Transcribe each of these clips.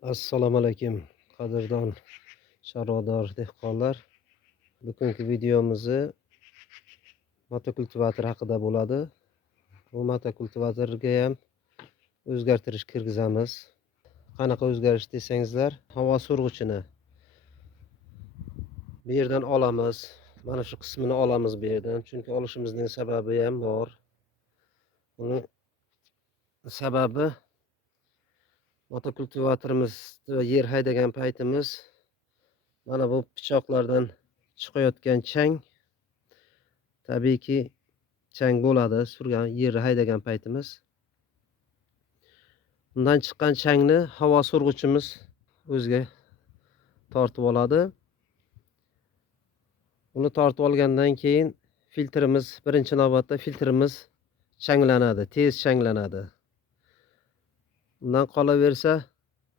Assalomu alaykum qadrdon sharodor dehqonlar. Bugungi videomizni motokultivator haqida bo'ladi. Bu motokultivatorga ham o'zgartirish kirgizamiz. Qanaqa o'zgarish desangizlar, havo surg'ichini bu yerdan olamiz. Mana shu qismini olamiz bu yerdan, chunki olishimizning sababi ham bor. Uni sababi motokultivatorimizda yer haydagan paytimiz mana bu pichoqlardan chiqayotgan chang, tabiiyki chang bo'ladi surgan yerni haydagan paytimiz. Undan chiqqan changni havo surg'ichimiz o'ziga tortib oladi. Uni tortib olgandan keyin filtrimiz, birinchi navbatda filtrimiz changlanadi, tez changlanadi. Undan qolaversa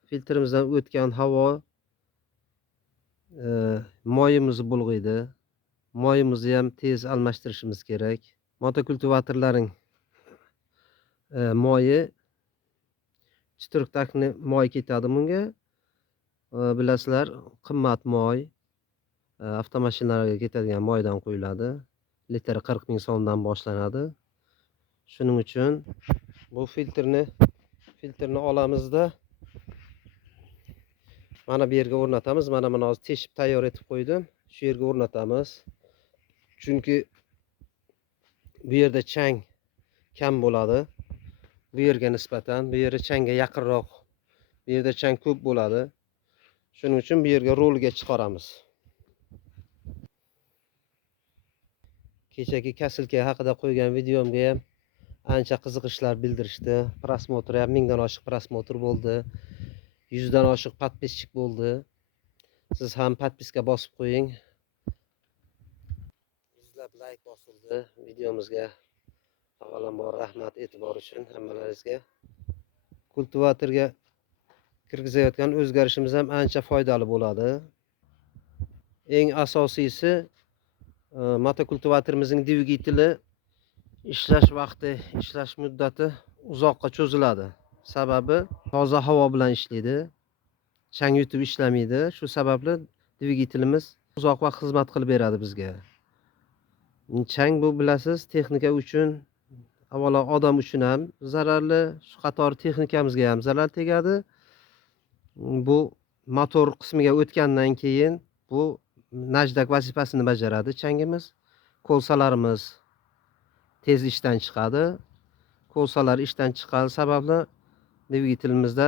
filtrimizdan o'tgan havo moyimizni bulg'aydi. Moyimizni ham tez almashtirishimiz kerak. Motokultivatorlaring moyi chitirtakni moy ketadi bunga. Bilasizlar, qimmat moy avtomashinalarga ketadigan moydan quyiladi. Litri 40 ming so'mdan boshlanadi. Shuning uchun bu filtrni olamizda mana bu yerga o'rnatamiz. Mana hozir teshib tayyor etib qo'ydim. Shu yerga o'rnatamiz. Chunki bu yerda chang kam bo'ladi. Bu yerga nisbatan bu yerda changga yaqinroq, bu yerda chang ko'p bo'ladi. Shuning uchun bu yerga rolga chiqaramiz. Kechagi kasilka haqida qo'ygan videomga ham ancha qiziqishlar bildirishdi. Prosmotr ham 1000 dan oshiq prosmotr bo'ldi. 100 dan oshiq podpischik bo'ldi. Siz ham podpiska bosib qo'ying. Yuzlab like bosildi videomizga. Avvalambor rahmat e'tibor uchun hammalaringizga. Kultivatorga kirgizayotgan o'zgarishimiz ham ancha foydali bo'ladi. Eng asosiysi motokultivatorimizning dvigateli ishlash vaqti, ishlash muddati uzoqqa cho'ziladi. Sababi toza havo bilan ishlaydi. Chang yutib ishlamaydi. Shu sababli dvigatelimiz uzoq vaqt xizmat qilib beradi bizga. Chang bu bilasiz, texnika uchun, avvalo odam uchun ham zararli, shu qator texnikamizga ham zarar tegadi. Bu motor qismiga o'tgandan keyin bu najdak vazifasini bajaradi changimiz. Ko'lsalarimiz tez ishdan chiqadi. Ko'lsalar ishdan chiqqani sababli dvigatelimizda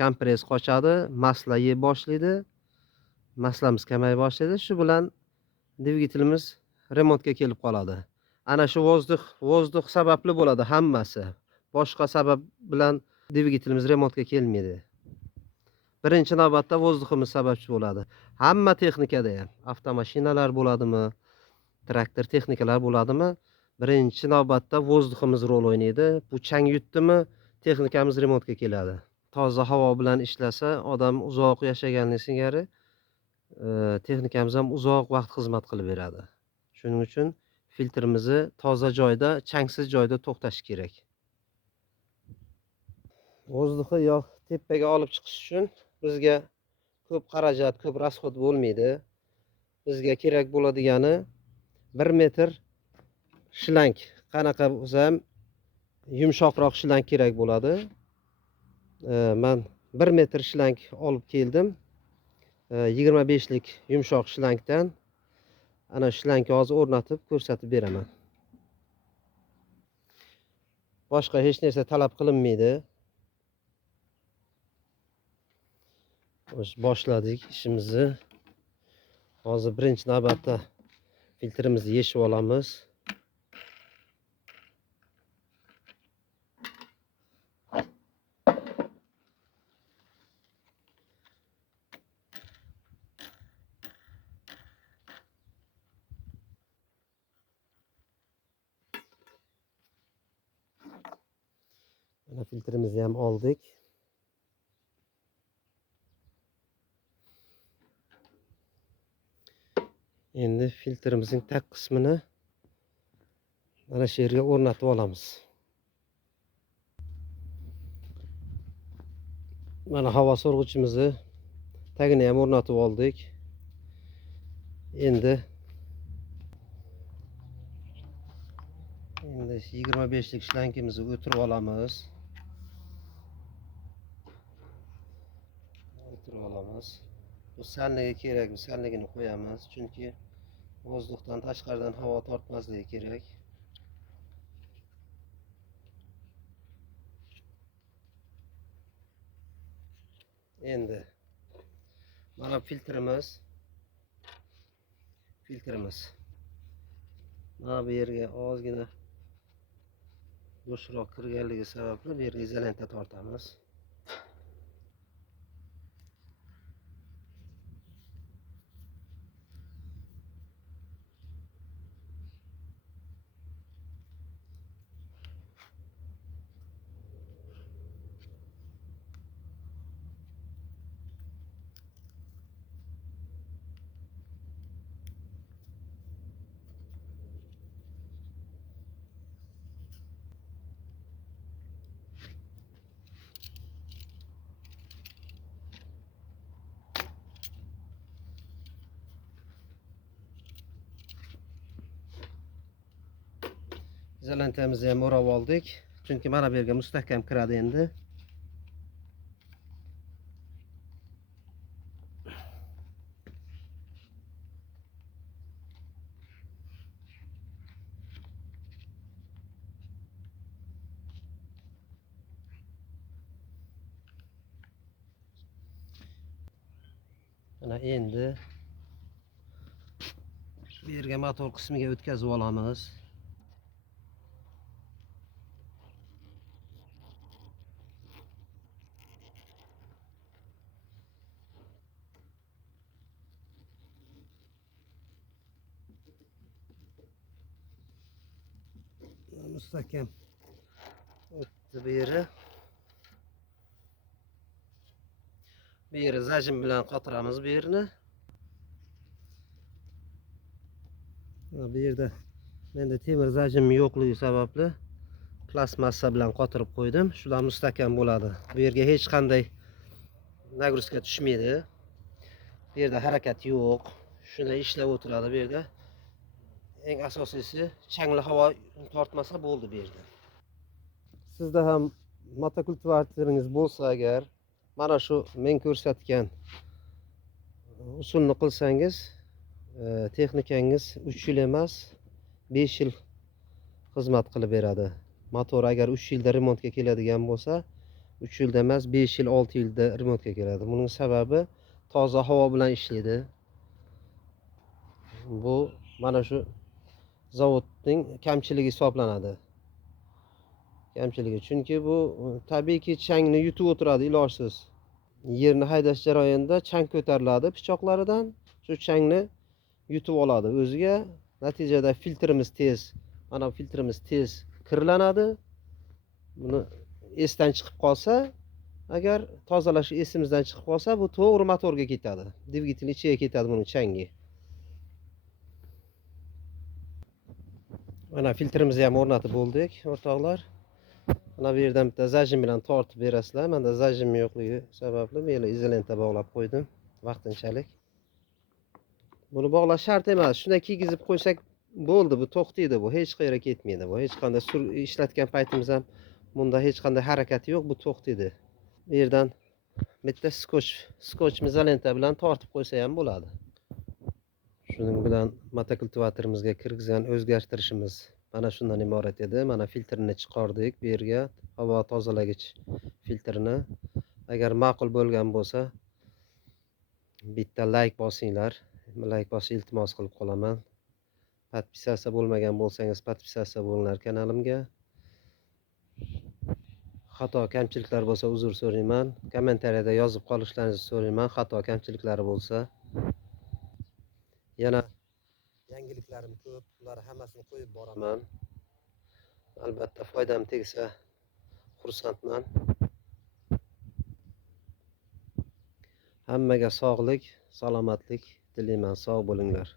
kompress qochadi, masla yeb boshlaydi. Maslamiz kamayib boshlaydi. Shu bilan dvigatelimiz remontga kelib qoladi. Ana shu vozdux sababli bo'ladi hammasi. Boshqa sabab bilan dvigatelimiz remontga kelmaydi. Birinchi navbatda vozduximiz sababchi bo'ladi. Hamma texnikada ham, avtomashinalar bo'ladimi, traktor texnikalar bo'ladimi, birinchi navbatda vozduximiz rol o'ynaydi. Bu chang yutdimi, texnikamiz remontga keladi. Toza havo bilan ishlasa, odam uzoq yashaganligi singari texnikamiz ham uzoq vaqt xizmat qilib beradi. Shuning uchun filtrimizni toza joyda, changsiz joyda to'xtash kerak. Vozduxi yo tepaga olib chiqish uchun bizga ko'p xarajat, ko'p rasxod bo'lmaydi. Bizga kerak bo'ladigani 1 metr shlang. Qanaqa bo'lsa ham yumshoqroq shlang kerak bo'ladi. Men 1 metr shlang olib keldim. 25 lik yumshoq shlangdan ana shlangni hozir o'rnatib ko'rsatib beraman. Boshqa hech narsa talab qilinmaydi. Boshladik ishimizni. Hozir birinchi navbatda filtrimizni yechib olamiz. Mana filtrimizni ham oldik. Endi filtrimizning tag qismini mana shu yerga o'rnatib olamiz. Mana havo so'rg'ichimizni tagini ham o'rnatib oldik. Endi 25 lik shlankimizni o'tirib olamiz. Bu salniga kerak, bu salnigini qo'yamiz, chunki vozdukdan tashqaridan havo tortmasligi kerak. Endi mana filtrimiz. Mana bu yerga ozgina bo'shroq kirganligi sababli bu yerga izolenta tortamiz. Izolentamizni ham o'rab oldik, chunki mana bu yerga mustahkam kiradi endi. Mana endi bu yerga motor qismiga o'tkazib olamiz. Mustahkam o'tdi bu yeri. Bu yeri zajim bilan qotiramiz bu yerni. Bu yerda menda temir zajim yo'qligi sababli plastmassa bilan qotirib qo'ydim. Shular mustahkam bo'ladi. Bu yerga hech qanday nagruzka tushmaydi. Bu yerda harakat yo'q. Shunday ishlab o'tiradi bu yerda. Eng asosiysi changli havo tortmasa bo'ldi bu yerda. Sizda ham motokultivateringiz bo'lsa agar, mana shu men ko'rsatgan usulni qilsangiz, texnikangiz 3 yil emas, 5 yil xizmat qilib beradi. Motor agar 3 yilda remontga keladigan bo'lsa, 3 yilda emas, 5 yil, 6 yilda remontga keladi. Buning sababi toza havo bilan ishlaydi. Bu mana shu zavodning kamchiligi hisoblanadi. Chunki bu tabiiyki changni yutib o'tiradi ilojsiz. Yerni haydash jarayonida chang ko'tariladi pichoqlaridan, shu changni yutib oladi o'ziga. Natijada filtrimiz tez, mana filtrimiz tez kirlanadi. Buni esdan chiqib qolsa, agar tozalash esimizdan chiqib qolsa, bu to'g'ri motorga ketadi. Dvigatel ichiga ketadi buning changi. Mana filtrimizni ham o'rnatib bo'ldik, o'rtoqlar. Mana bu yerdan bitta zajim bilan tortib berasizlar. Menda zajim yo'qligi sababli men izolenta bog'lab qo'ydim vaqtinchalik. Buni bog'lash shart emas. Shunday kiygizib qo'ysak bo'ldi, bu to'xtaydi, bu hech qayerga ketmaydi. Bu hech qanday ishlatgan paytimiz ham bunda hech qanday harakati yo'q, bu to'xtaydi. Bu yerdan bitta skoch izolenta bilan tortib qo'ysa ham bo'ladi. Shuning bilan motokultivatorimizga kirgizgan o'zgartirishimiz mana shundan iborat edi. Mana filtrni chiqardik bu yerga, havo tozalagich filtrini. Agar ma'qul bo'lgan bo'lsa, bitta like bosinglar. Like bosishni iltimos qilib qolaman. Podpisatsiya bo'lmagan bo'lsangiz, podpisatsiya bo'linglar kanalimga. Xato kamchiliklar bo'lsa uzr so'rayman. Kommentariyada yozib qolishlaringizni so'rayman, xato kamchiliklari bo'lsa. Yana yangiliklarim ko'p, ular hammasini qo'yib boraman. Albatta foydam tegsa xursandman. Hammaga sog'lik, salomatlik tilayman. Sog' bo'linglar.